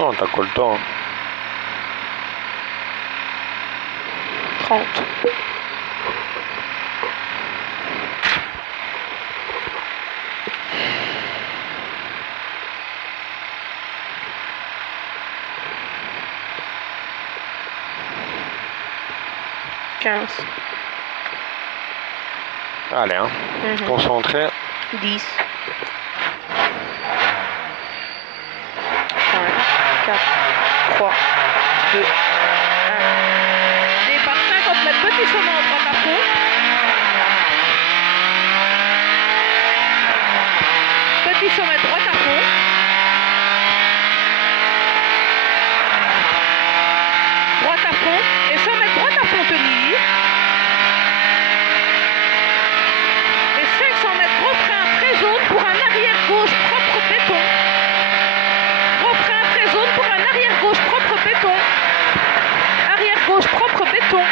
Oh, t'as quoi le temps hein. 30. Allez, hein. Concentré. 10. 5, 4, 3, 2, 1. Départ 50 mètres, petit sommet en droite à fond. Petit sommet droite à fond. Droite à fond. Et 100 mètres droite à fond tenir. Et 500 mètres refrain après zone pour un arrière gauche propre béton. Refrain après zone pour un arrière gauche propre béton. Arrière gauche propre béton.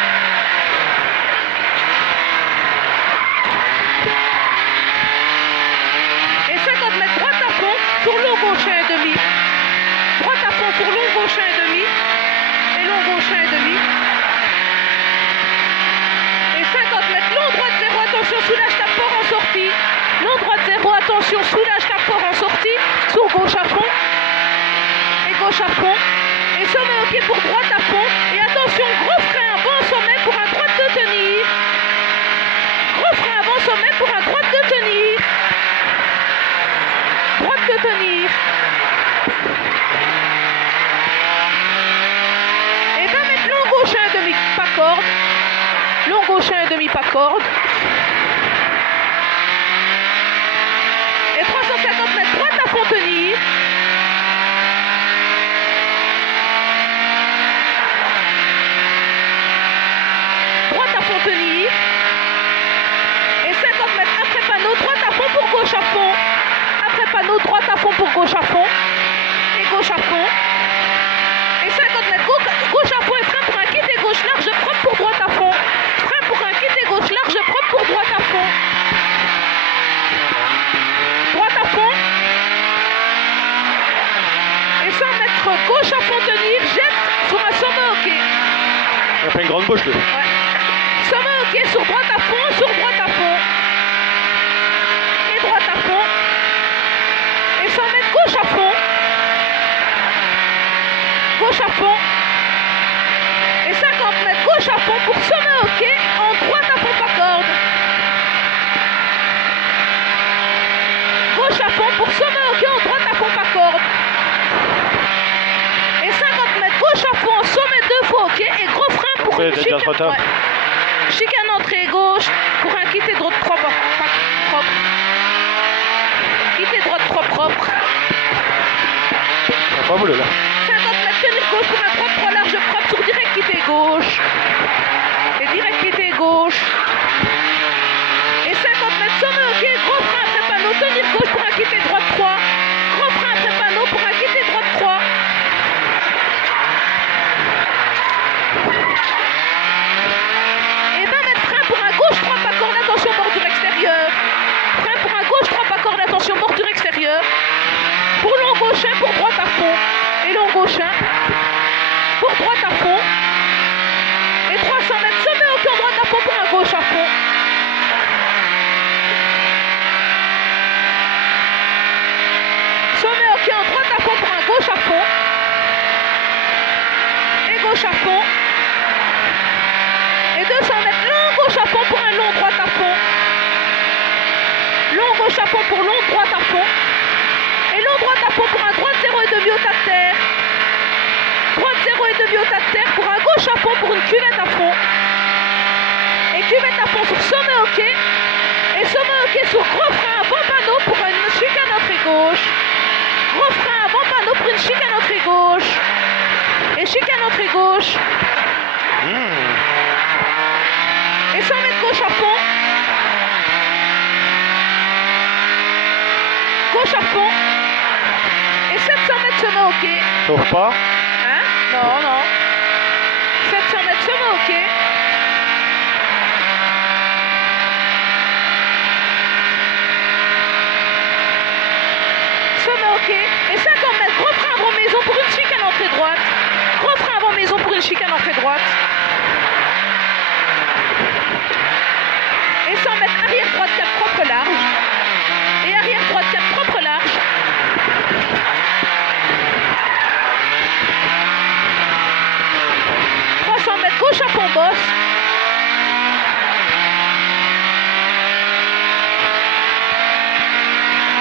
Et 50 mètres droite à fond sur long gauche 1,5. Droite à fond sur long gauche 1,5. Et long gauche 1,5. Et 50 mètres long droite 0, attention, soulage ta port en sortie. Long droite 0, attention, soulage ta port en sortie. Sur gauche à fond. Et gauche à fond. Et sommet ok pour droite à fond. Et attention, gros frein avant sommet pour un droite de tenir. Gros frein avant sommet pour un droite de tenir. Droite de tenir. Et 20 mètres long gauche 1,5, pas corde. Long gauche 1,5, pas corde. Et 350 mètres droite à fond tenir. Droite à fond tenir. Et 50 mètres après panneau, droite à fond pour gauche à fond. Après panneau, droite à fond pour gauche à fond. Et gauche à fond. Et 50 mètres gauche à fond et frein pour un kit et gauche large propre pour droite à fond. Frein pour un kit et gauche large propre pour droite à fond. Droite à fond. Et 100 mètres gauche à fond tenir, jette sur un sommet ok. On a fait une grande bouche, lui. Ouais. Sommet ok sur droite à fond, sur droite à fond. Et droite à fond. Et 100 mètres gauche à fond. Gauche à fond. Et 50 mètres gauche à fond pour sommet ok. En droite à fond pas corde. Gauche à fond pour sommet ok. En droite à fond pas corde. Et 50 mètres gauche à fond. Sommet 2 fois ok. Et gros frein pour Ouais, une t'as déjà trop tard. Ouais. Chicane entrée gauche pour un kit et droite propre. Pas propre. Kit et droite propre. On a pas voulu, là. 50 mètres tenir gauche pour un droite 3 large propre sur direct quitté gauche. Et direct quitté gauche. Et 50 mètres sommet ok. Gros frein après panneau. Tenir gauche pour un quitté droite 3. Gros frein après panneau pour un quitté droite 3. Et 20 mètres frein pour un gauche 3 pas corde. Attention bordure extérieure. Frein pour un gauche 3 pas corde. Attention bordure extérieure. Pour long gauche 1 pour droite à fond. Et long gauche 1 pour droite à fond. Et 300 mètres sommet ok en droite à fond pour un gauche à fond. Sommet ok en droite à fond pour un gauche à fond. Et gauche à fond. Et 200 mètres long gauche à fond pour un long droite à fond. Long gauche à fond pour long droite à fond. Et long droite à fond pour un droite 0,5 au tas de terre. Droite 0,5 au tas de terre pour un gauche à fond pour une cuvette à fond. Et cuvette à fond sur sommet ok. Et sommet ok sur gros frein avant panneau pour une chicane entrée gauche. Gros frein avant panneau pour une chicane entrée gauche. Et chicane entrée gauche. Et 100 mètres gauche à fond. Gauche à fond. Et 700 mètres sommet ok. Sauf pas. Hein? Non, non. 700 mètres sommet ok. Sommet ok. Et 50 mètres gros frein avant maison pour une chicane entrée droite. Gros frein avant maison pour une chicane entrée droite. Et 100 mètres arrière droite 4 propre large. Et arrière droite 4 propre large. Mètres gauche à fond bosse.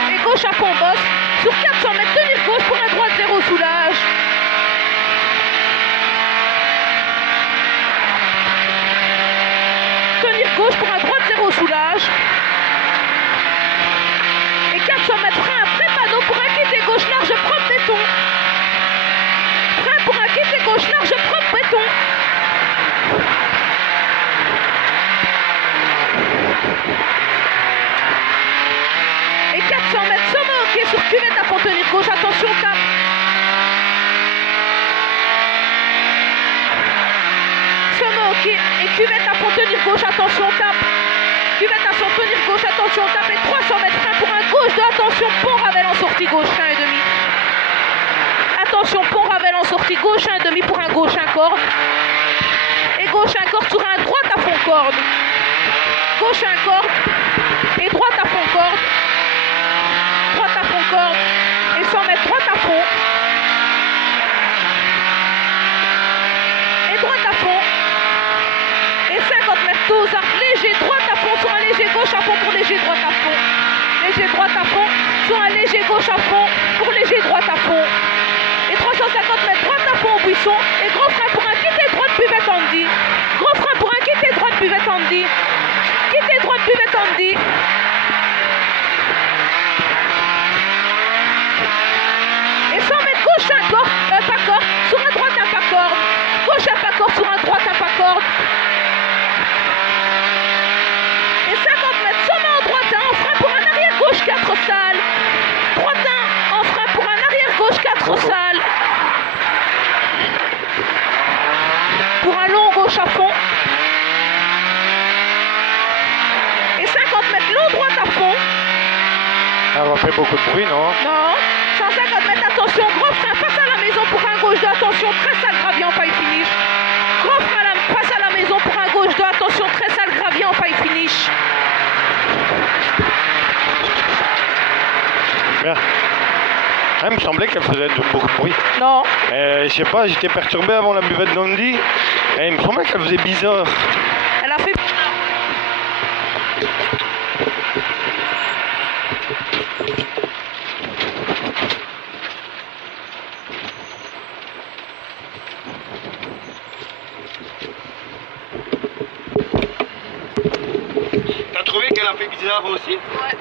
Et gauche à fond bosse. Sur 400 mètres, tenir gauche pour un droite 0 soulage. Tenir gauche pour un droite 0 soulage. Et 400 mètres frein après panneau pour un quitté gauche large propre béton. Frein pour un quitté gauche large propre béton. Et 400 mètres sommet ok sur cuvette à fond tenir gauche, attention cap. Sommet ok et cuvette à fond tenir gauche, attention cap. Cuvette à fond tenir gauche, attention cap. Et 300 mètres frein pour un gauche de attention pont Ravel en sortie gauche 1,5. Attention pont Ravel en sortie gauche 1,5 pour un gauche 1 corde. Et gauche 1 corde sur un droite à fond corde. Gauche 1 corde et droite à fond corde. Droite à fond corde et 100 mètres droite à fond. Et droite à fond. Et 50 mètres tous arcs léger droite à fond sur un léger gauche à fond pour léger droite à fond. Léger droite à fond sur un léger gauche à fond pour léger droite à fond. Et 350 mètres droite à fond au buisson. Et gros frein pour un quitté droite buvette Andy. Gros frein pour un quitté droite buvette Andy. Quitté droite buvette Andy. Et 100 mètres gauche un corde, pas corde, sur un droite un pas corde. Gauche un pas corde, sur un droite un pas corde. Et 50 mètres sommet en droite 1 en frein pour un arrière gauche 4 salles. Droite 1 en frein pour un arrière gauche 4 salles. Pour un long gauche à fond. Et 50 mètres long droite à fond. Ça va faire beaucoup de bruit, non? Non. 150 mètres, attention, gros frein face à la maison pour un gauche de attention, très sale gravier en paille finish. Gros frein face à la maison pour un gauche de attention, très sale gravier en paille finish. Bien. Ah, il me semblait qu'elle faisait beaucoup de bruit. Non. Je sais pas, j'étais perturbé avant la buvette d'Andy. Et il me semblait qu'elle faisait bizarre. Elle a fait... T'as trouvé qu'elle a fait bizarre aussi? Ouais.